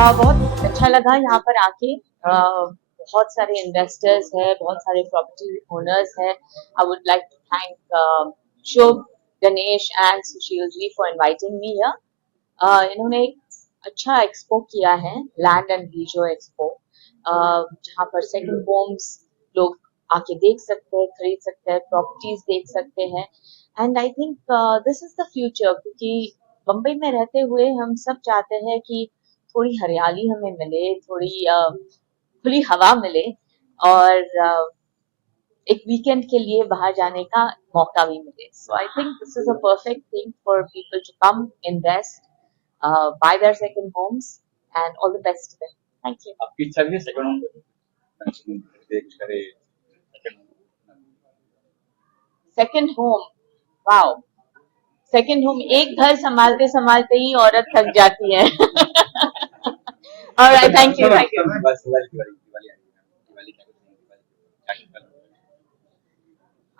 बहुत अच्छा लगा यहाँ पर आके। बहुत सारे इन्वेस्टर्स हैं, बहुत सारे प्रॉपर्टी ओनर्स हैं। I would like to thank Shubh, Ganesh and Sushil ji for inviting me here. इन्होंने एक अच्छा एक्सपो किया है, लैंड एंड लीजर एक्सपो, जहाँ पर सेकंड होम्स लोग आके देख सकते हैं, खरीद सकते हैं, प्रॉपर्टीज देख सकते हैं। And I think this is the future, क्योंकि बम्बई में रहते हुए हम सब चाहते हैं कि थोड़ी हरियाली हमें मिले, थोड़ी खुली हवा मिले, और एक वीकेंड के लिए बाहर जाने का मौका भी मिले। So I think this is a perfect thing for people to come invest, buy their second homes, and all the best to them. Thank you. आपकी इच्छा भी है सेकंड होम देख करे? Second home, wow, second home, एक घर संभालते संभालते ही औरत थक जाती है। Alright, thank you, thank you.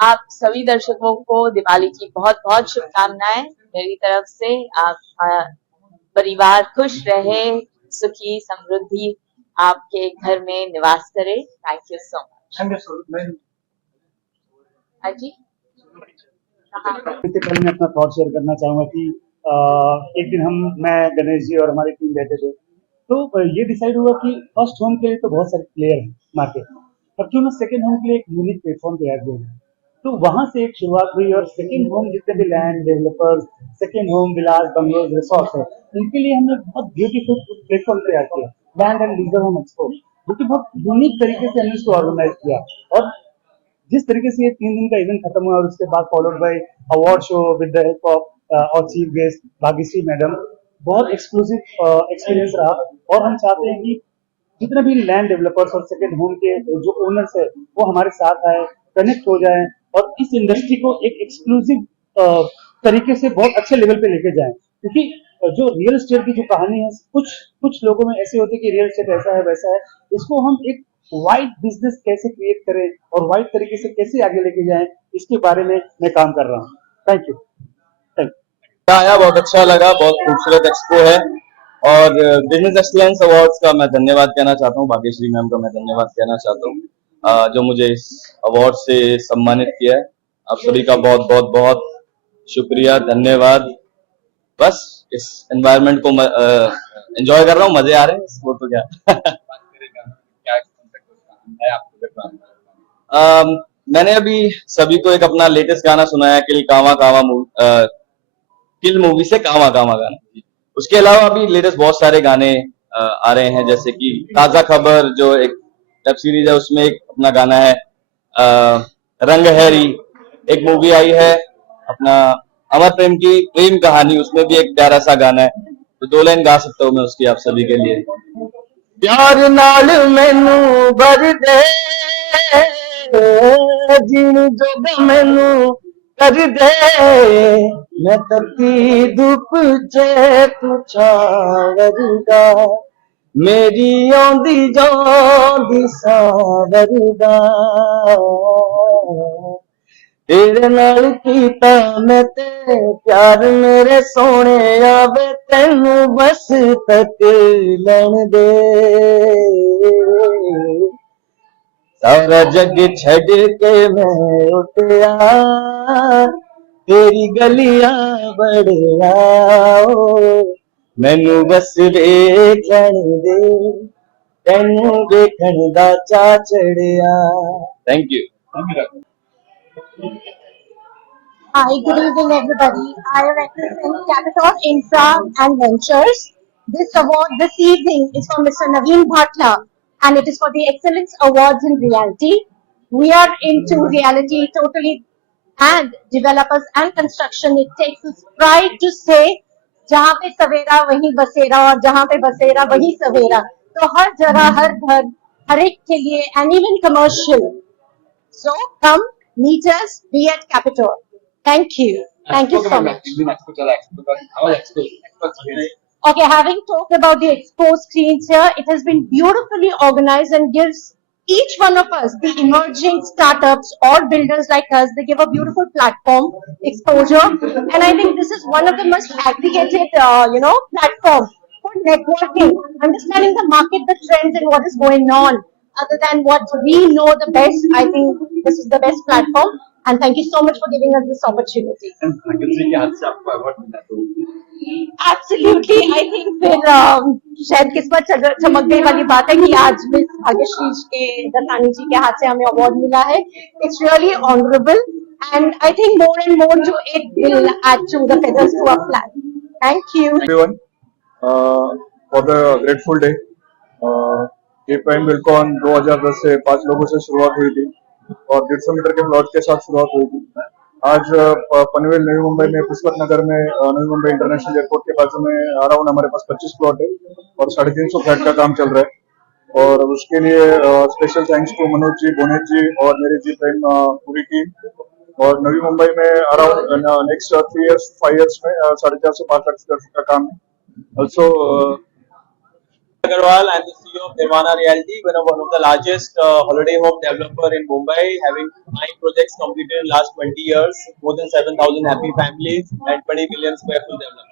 आप सभी दर्शकों को दिवाली की बहुत बहुत शुभकामनाएं मेरी तरफ से। आप परिवार खुश रहे, सुखी समृद्धि आपके घर में निवास करे। Thank you so much. हाँ जी, इससे पहले मैं अपना थॉट शेयर करना चाहूँगा कि एक दिन मैं गणेश जी और हमारी टीम बैठे थे, तो ये डिसाइड हुआ कि फर्स्ट होम के लिए तो बहुत सारे प्लेयर हैं मार्केट, पर क्यों ना सेकंड होम के लिए एक यूनिक प्लेटफॉर्म तैयार किया जाए। तो वहाँ से एक शुरुआत हुई और सेकंड होम जितने भी land developers, second home villas bungalows resort है, उनके लिए हमने बहुत ब्यूटीफुल प्लेटफॉर्म तैयार किया, land and leisure home expo, जो कि बहुत यूनिक तरीके से हमने इसको ऑर्गेनाइज किया। और जिस तरीके से ये 3 दिन का इवेंट खत्म हुआ और उसके बाद followed by award show with the help of और चीफ गेस्ट भाग्यश्री मैडम, बहुत एक्सक्लूसिव एक्सपीरियंस रहा। और हम चाहते हैं कि जितने भी लैंड डेवलपर्स और सेकंड होम के जो ओनर्स है वो हमारे साथ आए, कनेक्ट हो जाएं और इस इंडस्ट्री को एक एक्सक्लूसिव तरीके से बहुत अच्छे लेवल पे लेके जाएं। क्योंकि जो रियल एस्टेट की जो कहानी है, कुछ लोगों में ऐसे होते कि रियल एस्टेट ऐसा है वैसा है, इसको हम एक वाइड बिजनेस कैसे क्रिएट करें और वाइड तरीके से कैसे आगे लेके जाएं, इसके बारे में मैं काम कर रहा हूँ। Thank you. आया, बहुत अच्छा लगा, बहुत खूबसूरत एक्सपो है। और बिजनेस एक्सलेंस अवार्ड्स का मैं धन्यवाद कहना चाहता हूँ, भाग्यश्री मैम का मैं धन्यवाद कहना चाहता हूँ जो मुझे इस अवार्ड से सम्मानित किया है। आप सभी का बहुत बहुत बहुत शुक्रिया, धन्यवाद। बस इस एनवायरनमेंट को एंजॉय कर रहा हूँ, मजे आ रहे हैं, वो तो क्या। मैंने अभी सभी को एक अपना लेटेस्ट गाना सुनाया, किल मूवी से कावा कावा गाना। उसके अलावा अभी लेटेस्ट बहुत सारे गाने आ रहे हैं, जैसे कि ताजा खबर जो एक वेब सीरीज है, उसमें एक अपना गाना है, रंग हैरी। एक मूवी आई है अपना अमर प्रेम की प्रेम कहानी, उसमें भी एक प्यारा सा गाना है, तो 2 लाइन गा सकता हूँ मैं उसकी आप सभी के लिए। प्यार नाल मैनू भर दे, जीण जोगा मैनू कर दे, मैं तपती धुप च तू छावरदा, मेरी आंदी जांदी सावरदा, तेरे नाल कीता मैं ते प्यार मेरे सोने आवे, तेनू बस तक लैण दे, सारा जग छड़ के मैं उठया, तेरी गलियां बड़िया, मैनू बस वेख लैण दे, तेनू वेखण दा चा चढ़िया। Thank you. Hi, good evening, everybody. I represent Capital Infra and Ventures. This award this evening is for Mr. Naveen Bhatla, and it is for the Excellence Awards in Reality. We are into reality totally, and developers and construction. It takes us pride to say, जहाँ पे सवेरा वहीं बसेरा और जहाँ पे बसेरा वहीं सवेरा. तो हर जगह, हर घर, हर एक के लिए, and even commercial. So come meet us, be at Capital. Thank you. Thank you so much. Okay, having talked about the expo screens here, it has been beautifully organized and gives each one of us, the emerging startups or builders like us, they give a beautiful platform, exposure. And I think this is one of the most aggregated, platform for networking, understanding the market, the trends, and what is going on. Other than what we know the best, I think this is the best platform. And thank you so much for giving us this opportunity. Bhagyashree के हाथ से आपको award मिला तो Absolutely, I think फिर शायद किस्मत चमक गई वाली बात है कि आज मिस भाग्यश्री के दत्तानी जी के हाथ से हमें अवार्ड मिला है. It's really honorable, and I think more and more to it will add to the feathers to our flag. Thank you. everyone for the grateful day. ये प्राइम बिल्कॉन 2010 से 5 लोगों से शुरुआत हुई थी और 150 मीटर के प्लॉट के साथ शुरुआत हुई थी. आज पनवेल नवी मुंबई में पुष्पक नगर में नवी मुंबई इंटरनेशनल एयरपोर्ट के बाजू में अराउंड हमारे पास 25 प्लॉट है और 350 फ्लैट का काम चल रहा है और उसके लिए special thanks to Manoj ji, Bonet ji और मेरी जी प्राइम पूरी टीम. और नवी मुंबई में अराउंड नेक्स्ट 3 years 5 years में 4.5 से 5 लाख का काम है. Also Agarwal, I'm the CEO of Nirvana Realty. We're one of the largest holiday home developer in Mumbai, having 9 projects completed in the last 20 years, more than 7,000 happy families, and 20 million square foot development.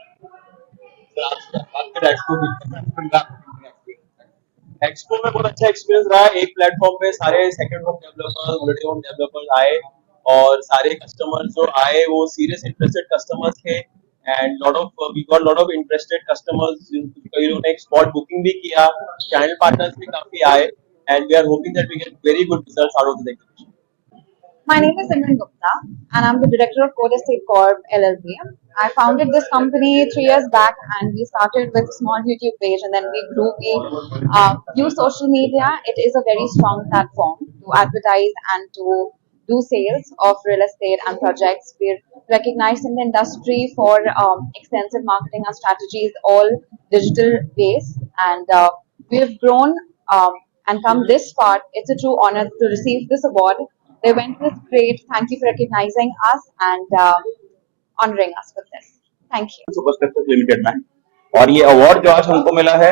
Expo में बहुत अच्छा experience रहा. एक platform पे सारे second home developers, holiday home developers आए और सारे कस्टमर्स जो आए वो सीरियस इंटरेस्टेड कस्टमर्स थे. And we got lot of interested customers. कई लोगों ने स्पॉट बुकिंग भी किया. चैनल पार्टनर्स भी काफी आए and we are hoping that we get very good results out of the exhibition. My name is Simran Gupta and I'm the director of Code Estate Corp LLP. I founded this company 3 years back and we started with a small YouTube page and then we grew. We use social media. It is a very strong platform to advertise and to do sales of real estate and projects. We're recognized in the industry for extensive marketing and strategies, all digital based, and we've grown and come this far. It's a true honor to receive this award. The event was great. Thank you for recognizing us and honoring us with this. Thank you. Super structures limited में और ये award जो आज हमको मिला है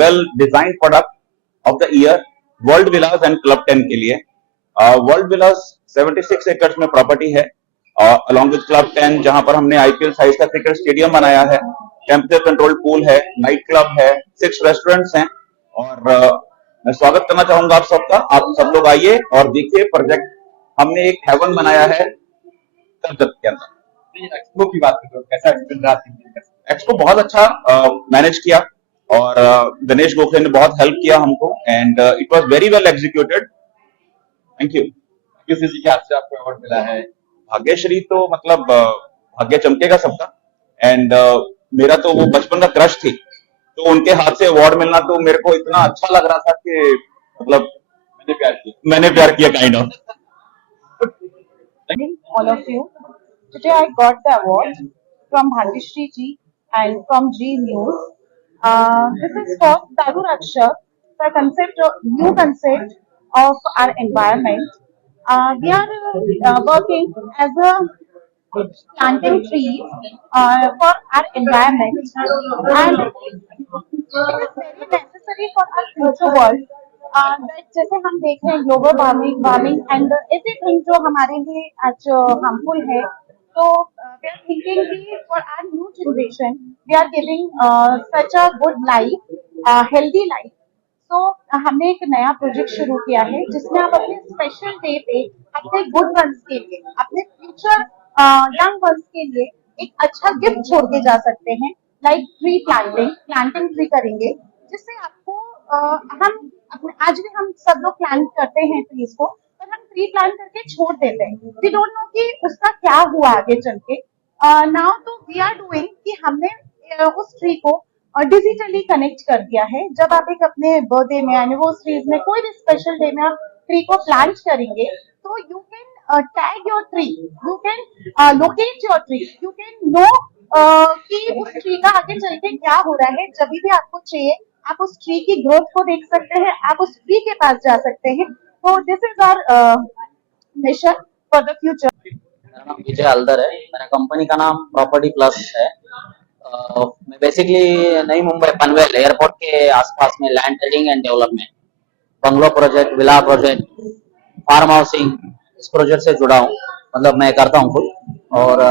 well design product of the year world Vilas and club 10 के लिए. वर्ल्ड विलास 76 एकड़ में प्रॉपर्टी है अलॉन्ग विद क्लब 10 जहां पर हमने आईपीएल साइज का क्रिकेट स्टेडियम बनाया है, टेम्परेचर कंट्रोल पूल है, नाइट क्लब है, 6 रेस्टोरेंट्स हैं और मैं स्वागत करना चाहूंगा आप सबका. आप सब लोग आइए और देखिए प्रोजेक्ट. हमने एक हेवन बनाया है कर्जत के अंदर. एक्सपो की बात करें कैसा एक्सपीरियंस रहा? एक्सपो बहुत अच्छा मैनेज किया और दिनेश गोखले ने बहुत हेल्प किया हमको and it was very well executed. Thank you. किसी के हाथ से आपको अवार्ड मिला है? भाग्यश्री तो मतलब भाग्य चमकेगा सबका एंड मेरा तो वो बचपन का क्रश थी तो उनके हाथ से अवार्ड मिलना तो मेरे को इतना अच्छा लग रहा था कि मतलब मैंने प्यार किया kind of. All of you. Today I got the award from Bhagyashree ji and from G News. This is for Taru Rakshak, the new concept of our environment. We are working as a planting trees for our environment and it is very necessary for our future world. जैसे हम देख रहे हैं global warming and everything जो हमारे लिए आज harmful है, तो वी आर थिंकिंग कि for our new generation we are giving such a good life, healthy life. तो हमने एक नया प्रोजेक्ट शुरू किया है जिसमें आप अपने स्पेशल डे पे अपने गुड वंस के लिए, अपने फ्यूचर यंग वंस के लिए एक अच्छा गिफ्ट छोड़ के जा सकते हैं. लाइक ट्री प्लांटिंग ट्री करेंगे जिससे आपको हम आज भी हम सब लोग प्लान करते हैं ट्रीज को, पर हम ट्री प्लांट करके छोड़ देते हैं. वी डोंट नो कि उसका क्या हुआ आगे चल के. नाउ तो वी आर डूइंग कि हमने उस ट्री को डिजिटली कनेक्ट कर दिया है. जब आप एक अपने बर्थडे में, एनिवर्सरीज में, कोई भी स्पेशल डे में आप ट्री को प्लांट करेंगे तो you can tag your tree, you can locate your tree, you can know कि उस ट्री का आगे चल के क्या हो रहा है. जब भी आपको चाहिए आप उस ट्री की ग्रोथ को देख सकते हैं, आप उस ट्री के पास जा सकते हैं. तो this is our mission for the future. मेरा नाम विजय हल्दर है. मेरा कंपनी का नाम प्रॉपर्टी प्लस है. मैं बेसिकली नई मुंबई पनवेल एयरपोर्ट के आसपास में land trading and development, bungalow project, villa project, farm housing, इस प्रोजेक्ट से जुड़ा हूँ. मतलब मैं करता हूँ खुद. और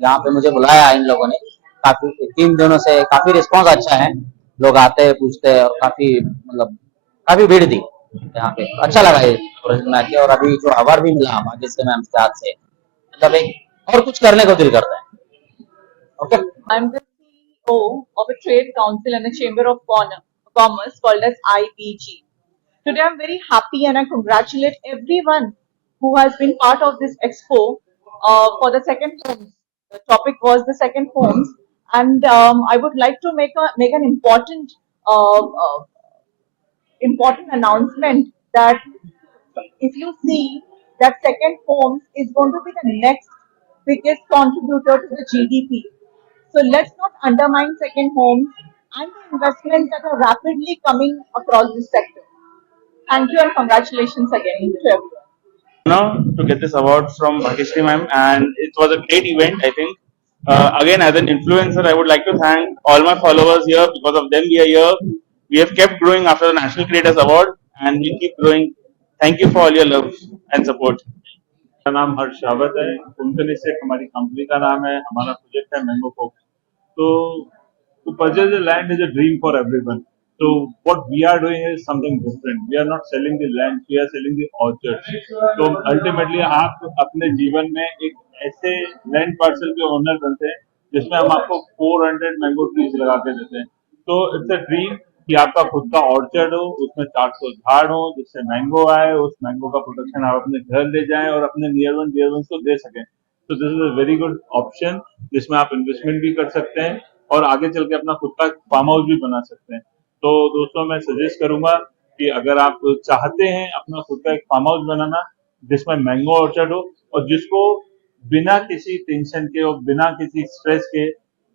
यहाँ पे मुझे बुलाया इन लोगों ने, काफी 3 दिनों से काफी रिस्पांस अच्छा है. लोग आते हैं पूछते हैं, और काफी मतलब काफी भीड़ थी यहाँ पे। अच्छा लगा ये प्रोजेक्ट में आके, और अभी जो अवार्ड भी मिला भाग्यश्री मैम के हाथ से, मतलब एक और कुछ करने को दिल करता है। Okay, I'm the CEO of a trade council and a chamber of commerce called as IBG. Today I'm very happy and I congratulate everyone who has been part of this expo for the second homes. The topic was the second homes, and I would like to make an important announcement that if you see that second homes is going to be the next biggest contributor to the GDP. So let's not undermine second homes and the investments that are rapidly coming across this sector. Thank you and congratulations again to everyone. To get this award from Bhagyashree ma'am, and it was a great event. I think again, as an influencer, I would like to thank all my followers here. Because of them, we are here. We have kept growing after the National Creators Award, and we keep growing. Thank you for all your love and support. मेरा नाम हर्ष रावत है, कुंतनिसेक हमारी company का नाम है, हमारा project है mango फोक। तो to purchase the land is a dream for everyone. So what we are doing is something different. We are not selling the land, we are selling the orchards. तो ultimately आप अपने जीवन में एक ऐसे land parcel के owner बनते हैं जिसमें हम आपको 400 मैंगो ट्रीज लगा के देते हैं। तो इट्स अ ड्रीम कि आपका खुद का ऑर्चर्ड हो, उसमें 400 झाड़ हो, जिससे मैंगो आए, उस मैंगो का प्रोडक्शन आप अपने घर ले जाएं और अपने नियर वन डियर वंस को दे सकें। तो this is a very good option जिसमें आप इन्वेस्टमेंट भी कर सकते हैं और आगे चल के अपना खुद का फार्म हाउस भी बना सकते हैं। तो दोस्तों, मैं सजेस्ट करूंगा कि अगर आप चाहते हैं अपना खुद का एक फार्म हाउस बनाना जिसमें मैंगो ऑर्चर्ड हो और जिसको बिना किसी टेंशन के और बिना किसी स्ट्रेस के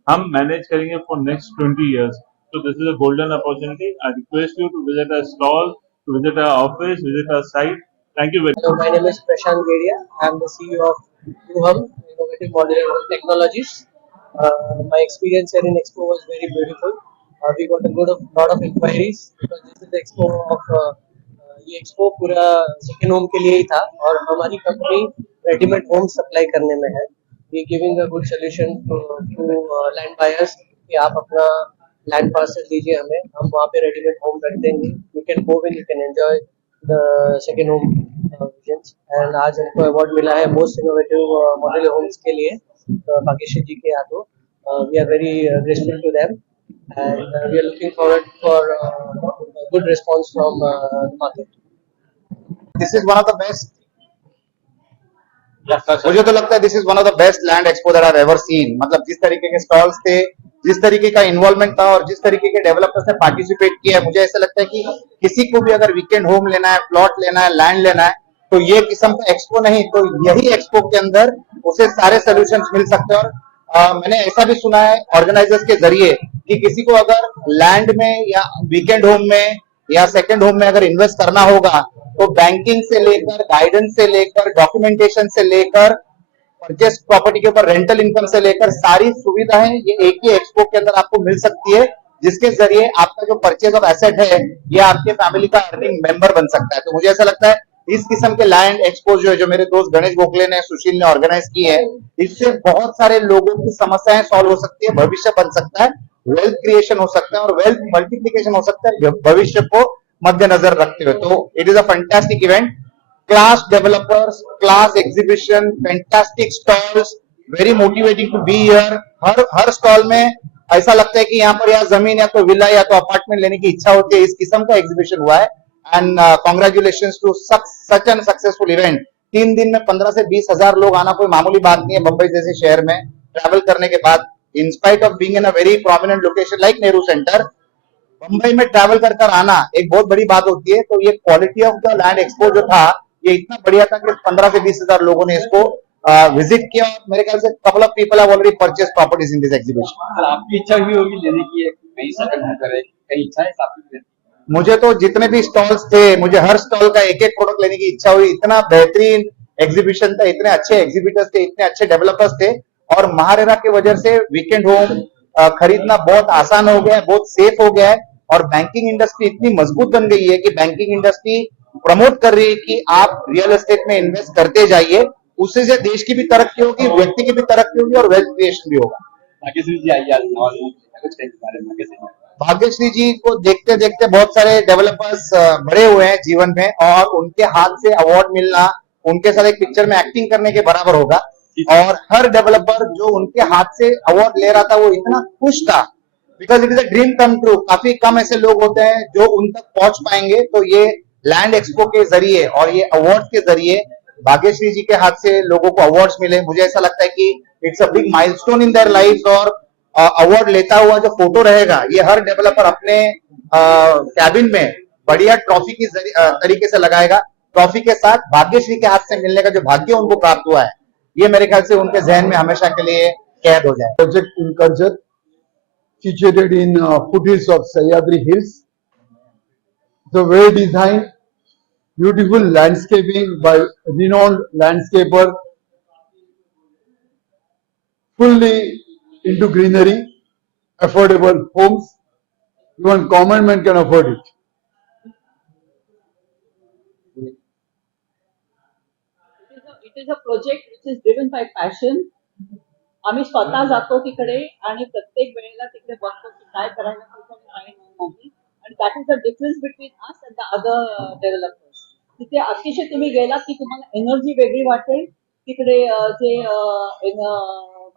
हम मैनेज करेंगे for next 20 years. So this is a golden opportunity. I request you to visit our stall, to visit our office, visit our site. Thank you very much. Hello, my name is Prashant Geria. I am the CEO of Nuham Innovative Modular Home Technologies. My experience here in Expo was very beautiful. We got a lot of inquiries because this is the Expo of ये expo पूरा second home के लिए ही था और हमारी company readymade home supply करने में है। We giving a good solution to land buyers कि आप अपना लैंड पार्सल दीजिए हमें, हम वहाँ पे रेडीमेड होम रख देंगे। You can go in, you can enjoy the second home visions. And आज हमको अवार्ड मिला है मोस्ट इनोवेटिव मॉड्यूलर होम्स के लिए भाग्यश्री जी के हाथों। We are very grateful to them and we are looking forward for a good response from the market. This is one of the best. मुझे तो लगता है this is one of the best land expo that I have ever seen. मतलब जिस तरीके के stalls थे, जिस तरीके का इन्वॉल्वमेंट था और जिस तरीके के डेवलपर्स ने पार्टिसिपेट किया है, मुझे ऐसा लगता है कि किसी को भी अगर वीकेंड होम लेना है, प्लॉट लेना है, लैंड लेना है, तो ये किस्म का एक्सपो नहीं तो यही एक्सपो के अंदर उसे सारे सोल्यूशंस मिल सकते हैं। और मैंने ऐसा भी सुना है ऑर्गेनाइजर्स के जरिए कि किसी को अगर लैंड में या वीकेंड होम में या सेकंड होम में अगर इन्वेस्ट करना होगा तो बैंकिंग से लेकर, गाइडेंस से लेकर, डॉक्यूमेंटेशन से लेकर, परचेस प्रॉपर्टी के ऊपर रेंटल इनकम से लेकर सारी सुविधाएं ये एक ही एक्सपो के अंदर आपको मिल सकती है, जिसके जरिए आपका जो परचेज ऑफ एसेट है ये आपके फैमिली का अर्निंग मेंबर बन सकता है। तो मुझे ऐसा लगता है इस किस्म के लैंड एक्सपो जो मेरे दोस्त गणेश गोखले ने, सुशील ने ऑर्गेनाइज की है, इससे बहुत सारे लोगों की समस्याएं सॉल्व हो सकती है, भविष्य बन सकता है, वेल्थ क्रिएशन हो सकता है और वेल्थ मल्टीप्लिकेशन हो सकता है भविष्य को मद्देनजर रखते हुए। तो it is a fantastic event, class developers, class exhibition, fantastic stalls, very motivating to be here. हर स्टॉल में ऐसा लगता है कि यहाँ पर या जमीन या तो विला या तो अपार्टमेंट लेने की इच्छा होती है। इस किस्म का एग्जीबिशन हुआ है and congratulations to such an successful event. 3 दिन में 15 से 20 हजार लोग आना कोई मामूली बात नहीं है बंबई जैसे शहर में ट्रैवल करने के बाद। In spite of being in a very prominent location like Nehru centre, Bombay में ट्रैवल कर आना एक बहुत बड़ी बात होती है। तो ये quality of the land expo जो था ये इतना बढ़िया था कि 15 से 20 हजार लोगों ने इसको विजिट किया। मेरे ख्याल से couple of people have already purchase properties in this exhibition. आपकी इच्छा भी होगी लेने की, कहीं सेकंड होम करे, कहीं इच्छा है आपकी? मुझे तो जितने भी स्टॉल्स थे, मुझे हर स्टॉल का एक एक प्रोडक्ट लेने की इच्छा हुई। इतना बेहतरीन एग्जीबिशन था, इतने अच्छे एग्जीबिटर्स थे, इतने अच्छे डेवलपर्स थे और महारेरा की वजह से वीकेंड होम खरीदना बहुत आसान हो गया है, बहुत सेफ हो गया है और बैंकिंग इंडस्ट्री इतनी मजबूत बन गई है कि बैंकिंग इंडस्ट्री प्रमोट कर रही है कि आप रियल एस्टेट में इन्वेस्ट करते जाइए, उससे से देश की भी तरक्की होगी, व्यक्ति की भी तरक्की होगी और वेल्थ क्रिएशन भी होगा। भाग्यश्री जी को देखते देखते बहुत सारे डेवलपर्स बड़े हुए हैं जीवन में, और उनके हाथ से अवार्ड मिलना उनके साथ एक पिक्चर में एक्टिंग करने के बराबर होगा। और हर डेवलपर जो उनके हाथ से अवार्ड ले रहा था वो इतना खुश था, because it is a dream come true. काफी कम ऐसे लोग होते हैं जो उन तक पहुंच पाएंगे। तो ये लैंड एक्सपो के जरिए और ये अवार्ड के जरिए भाग्यश्री जी के हाथ से लोगों को अवार्ड्स मिले, मुझे ऐसा लगता है कि it's a big milestone in their life. और अवार्ड लेता हुआ जो फोटो रहेगा, ये हर डेवलपर अपने कैबिन में बढ़िया ट्रॉफी की तरीके से लगाएगा। ट्रॉफी के साथ भाग्यश्री के हाथ से मिलने का जो भाग्य उनको प्राप्त हुआ है, ये मेरे ख्याल से उनके जहन में हमेशा के लिए कैद हो जाए। Project in Karjat, situated in foothills of Sahyadri Hills. The well designed, beautiful landscaping by renowned landscaper, fully into greenery, affordable homes. Even common man can afford it. It is a project which is driven by passion. आम्ही स्वतः जातो तिकडे आणि प्रत्येक वेळेला तिकडे बघतो की काय करायला नाही आणि that is the difference between us and the other developers. तिथे अतिशय तुम्ही गेलात की तुम्हाला एनर्जी वेगळी वाटेल. तिकडे जे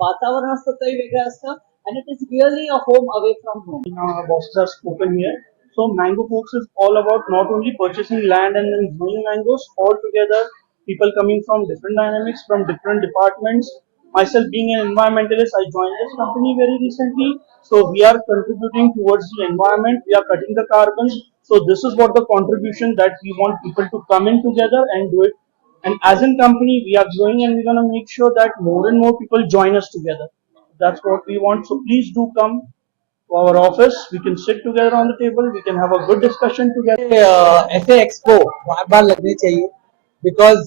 वातावरण असतं ते वेगळं असतं and it is really a home away from home. Bosses have spoken here. So Mango Folks is all about not only purchasing land and then growing mangoes. All together, people coming from different dynamics, from different departments. Myself being an environmentalist, I joined this company very recently. So we are contributing towards the environment. We are cutting the carbon. So this is what the contribution that we want people to come in together and do it. And as a company, we are growing and we're going to make sure that more and more people join us together. That's what we want. So please do come to our office. We can sit together on the table. We can have a good discussion together. ऐसे expo बार बार लगने चाहिए, because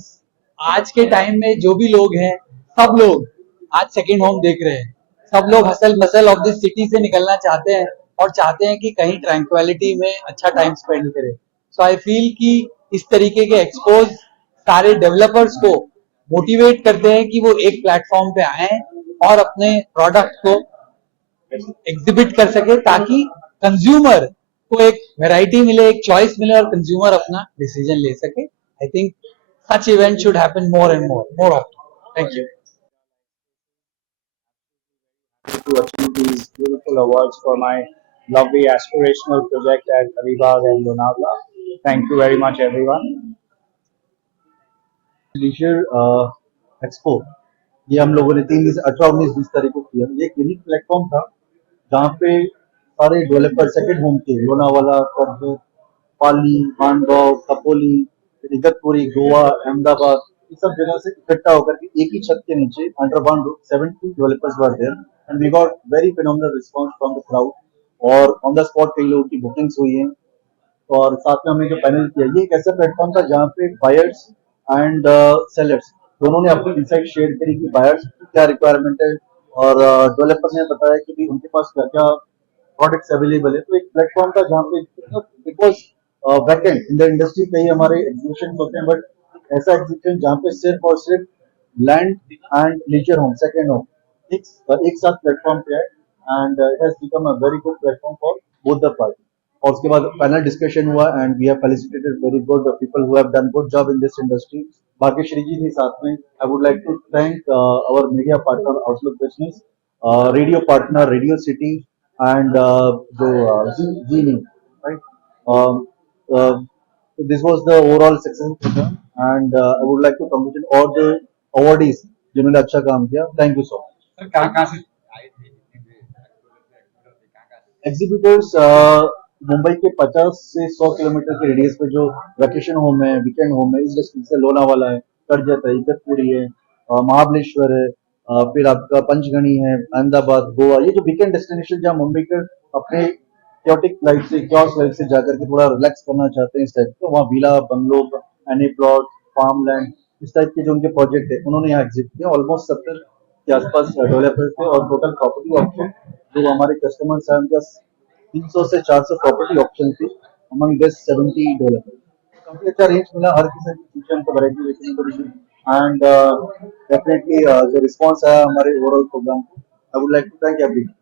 आज के time में जो भी लोग हैं, सब लोग आज सेकेंड होम देख रहे हैं. सब लोग hustle muscle of this city से निकलना चाहते हैं और चाहते हैं कि कहीं ट्रैंक्विलिटी में अच्छा टाइम स्पेंड करें. सो आई फील कि इस तरीके के एक्सपोज सारे डेवलपर्स को मोटिवेट करते हैं कि वो एक प्लेटफॉर्म पे आए और अपने प्रोडक्ट को एग्जिबिट कर सके, ताकि कंज्यूमर को एक वैरायटी मिले, एक चॉइस मिले और कंज्यूमर अपना डिसीजन ले सके. I think such event should happen more and more often. Thank you. To achieve these beautiful awards for my lovely aspirational project at Alibag and Lonavala. Thank you very much, everyone. Leisure expo ये हम लोगों ने 18-19-20 तारीख को किया. ये एक unique platform था जहाँ पे सारे डेवलपर सेकंड होम के लोनावाला, करजत, पाली, मानगांव, कपोली, इगतपुरी, गोवा, अहमदाबाद, इस सब जगह से इकट्ठा होकर के एक ही छत के नीचे under one roof 70 developers were there and we got very phenomenal response from the crowd. और ऑन द स्पॉट कई लोगों की बुकिंग्स हुई हैं. और साथ में हमने जो पैनल किया, ये एक ऐसा प्लेटफॉर्म था जहाँ पे बायर्स एंड सेलर्स दोनों ने अपनी इनसाइट शेयर करी कि बायर्स की क्या रिक्वायरमेंट है और डेवलपर ने बताया कि भी उनके पास क्या क्या प्रोडक्ट्स अवेलेबल है. तो एक प्लेटफॉर्म था जहाँ पे it was vacant in the industry. कई हमारे एग्जीबिशन होते हैं, बट ऐसा एग्जीबिशन जहाँ पे सिर्फ और सिर्फ land and leisure home, second home एक साथ प्लेटफॉर्म पे है and it has become a very good platform for both the party. और उसके बाद पैनल डिस्कशन हुआ and we have felicitated very good people who have done good job in this industry. Bhagyashree ji थी साथ में. I would like to thank our media partner Outlook Business, radio partner Radio City and जो जी news, right. This was the overall success programme and I would like to congratulate all the awardees जिन्होंने अच्छा काम किया. Thank you so much. कहाँ से exhibitors? Mumbai के 50 से 100 kilometre के रेडियस पे जो वैकेशन होम है, वीकेंड होम है, इस डिस्ट्रिक्ट से लोनावाला है, करजत है, इगतपुरी है, महाबलेश्वर है, फिर आपका पंचगणी है, अहमदाबाद, गोवा. ये जो वीकेंड डेस्टिनेशन जहाँ मुंबई के अपने क्योटिक लाइफ से लाइफ से जाकर के थोड़ा रिलैक्स करना चाहते हैं इस टाइप, तो वहाँ villa, bungalow, any plot, farm land, इस टाइप के जो उनके प्रोजेक्ट है उन्होंने यहाँ एग्जिट किया. ऑलमोस्ट 70 के आसपास डेवलपर्स थे और टोटल प्रॉपर्टी ऑप्शन जो हमारे कस्टमर्स हैं उनका 300 से 400 प्रॉपर्टी ऑप्शन थी अमंग दिस 70 डेवलपर्स. काफी अच्छा रेंज मिला हर किस्म की चीजें हमको वैरायटी देखने को मिली एंड डेफिनेटली जो रिस्पांस आया हमारे ओवरऑल प्रोग्राम को, I would like to thank everyone.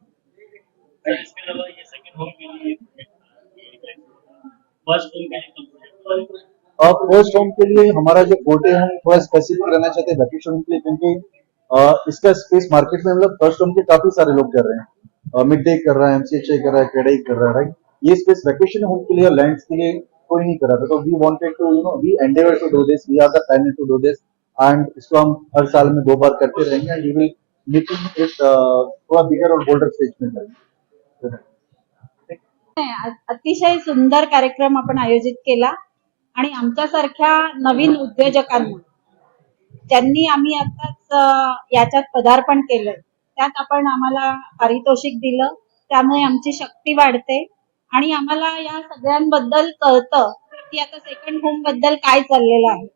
First home के लिए हमारा जो कोटे है थोड़ा स्पेसिफिक रहना चाहते हैं वैकेशन होम के लिए, क्योंकि इसका स्पेस मार्केट में मतलब फर्स्ट होम के काफी सारे लोग कर रहे हैं, मिड डे कर रहा है, एमसीएचआई कर रहा है, क्रेडाई कर रहा है, राइट। ये स्पेस वैकेशन होम के लिए और लैंड्स के लिए कोई नहीं कर रहा था, तो we wanted to we endeavour to do this, we are the planning to do this, and इसको हम हर साल में 2 बार करते रहेंगे and we will making it थोड़ा बिगर और बोल्डर स्टेज में करेंगे। अतिशय सुंदर कार्यक्रम आपण आयोजित केला आणि आमच्यासारख्या नवीन उद्योजकांना ज्यांनी आम्ही आताच याच्यात पदार्पण केलं त्यात आपण आम्हाला पारितोषिक दिलं, त्यामुळे आमची शक्ती वाढते आणि आम्हाला या सगळ्यांबद्दल कळतं की आता सेकंड होम बद्दल काय चाललेलं आहे.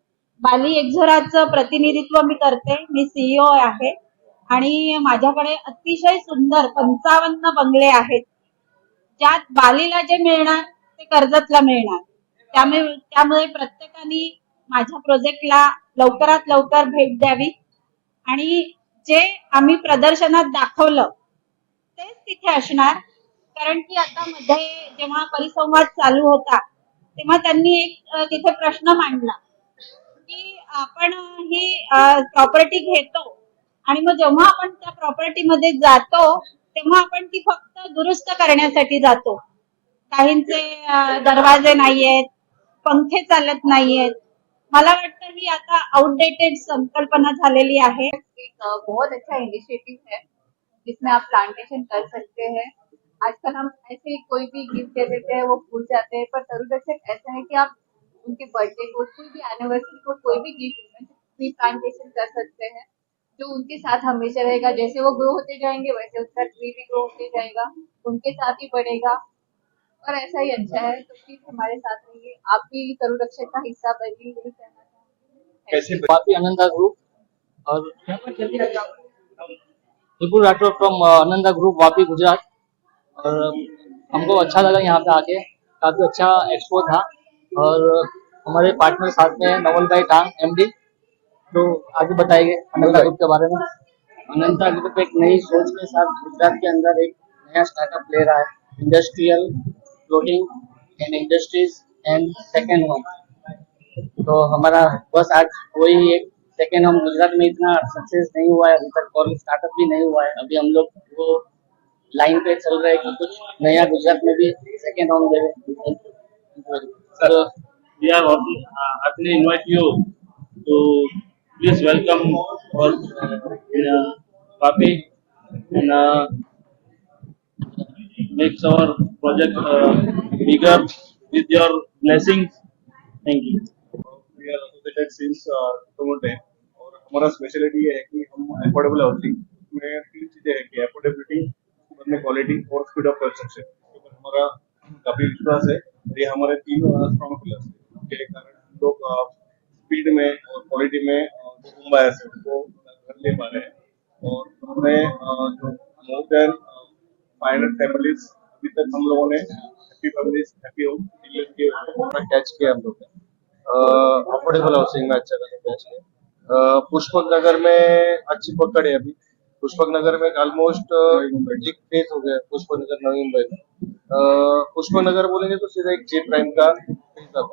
बाली एक्झोराचं प्रतिनिधित्व मी करते, मी सीईओ आहे आणि माझ्याकडे अतिशय सुंदर 55 बंगले आहेत, ज्यात बालीला जे मिळणार ते कर्जतला मिळणार. त्यामुळे प्रत्येकाने माझ्या प्रोजेक्टला लवकरात लवकर भेट द्यावी आणि जे आम्ही प्रदर्शनात दाखवलं तेच तिथे असणार. कारण की आता मध्ये जेव्हा परिसंवाद चालू होता तेव्हा त्यांनी एक तिथे प्रश्न मांडला की आपण ही प्रॉपर्टी घेतो आणि मग जेव्हा आपण त्या प्रॉपर्टी मध्ये जातो तेव्हा आपण ती फक्त दुरुस्त करण्यासाठी जातो. काहींचे दरवाजे नाहीयेत, पंखे चालत नाहीयेत. मला वाटतं ही आता आउटडेटेड संकल्पना झालेली आहे. एक बहुत अच्छा इनिशिएटिव है जिसमें आप प्लांटेशन कर सकते हैं. आजकल हम ऐसे कोई भी गिफ्ट दे देते हैं वो भूल जाते हैं, पर तरुदर्शक ऐसा है कि आप उनके बर्थडे को, कोई भी एनिवर्सरी को, कोई भी गिफ्ट ट्री प्लांटेशन कर सकते हैं जो उनके साथ हमेशा रहेगा. जैसे वो ग्रो होते जाएंगे वैसे उसका ट्री भी ग्रो होते जाएगा, उनके साथ ही बढ़ेगा और ऐसा ही अच्छा है. तो प्लीज हमारे साथ रहिए, आप भी तरुरक्षक का हिस्सा बनिए, यही कहना चाहूँगी. कैसे वापी आनंदा ग्रुप और विपुल राठौर फ्रॉम आनंदा ग्रुप वापी गुजरात। और हमको अच्छा लगा यहाँ पे आके, काफी अच्छा एक्सपो था और हमारे पार्टनर साथ में हैं नवल भाई टांग एमडी, तो आगे बताएंगे अनंता ग्रुप के बारे में। अनंता ग्रुप एक नई सोच के साथ गुजरात के अंदर एक नया स्टार्टअप ले रहा है, industrial floating and industries and second home. तो हमारा बस आज वही एक सेकेंड होम गुजरात में इतना सक्सेस नहीं हुआ है अभी तक और स्टार्टअप भी नहीं हुआ है। अभी हम लोग वो लाइन पे चल रहे हैं कि कुछ नया गुजरात में भी सेकेंड होम देवे। So we are happily invite you to please welcome our Vapi and makes our project bigger with your blessings. Thank you. We are associated since 2010 और हमारा स्पेशलिटी ये है कि हम अफोर्डेबल हाउसिंग में 3 चीजें है कि अफोर्डेबिलिटी, में क्वालिटी और स्पीड ऑफ कंस्ट्रक्शन पर हमारा काफी विश्वास है। ये हमारे 3 स्ट्रॉन्ग पिलर्स के कारण हम लोग स्पीड में और क्वालिटी में जो मुंबई से उनको कर ले पा रहे हैं और हमें जो मोर देन 500 फैमिलीज अभी तक हम लोगों ने happy families happy home catch किया हम लोग ने अफोर्डेबल हाउसिंग में अच्छा खासा कैच किया। पुष्पक नगर में अच्छी पकड़ है अभी। पुष्पक नगर में ऑलमोस्ट एक फेज हो गया पुष्पक नगर नवी मुंबई में। पुष्पक नगर बोलेंगे तो सीधा एक जे प्राइम का फेज आता है।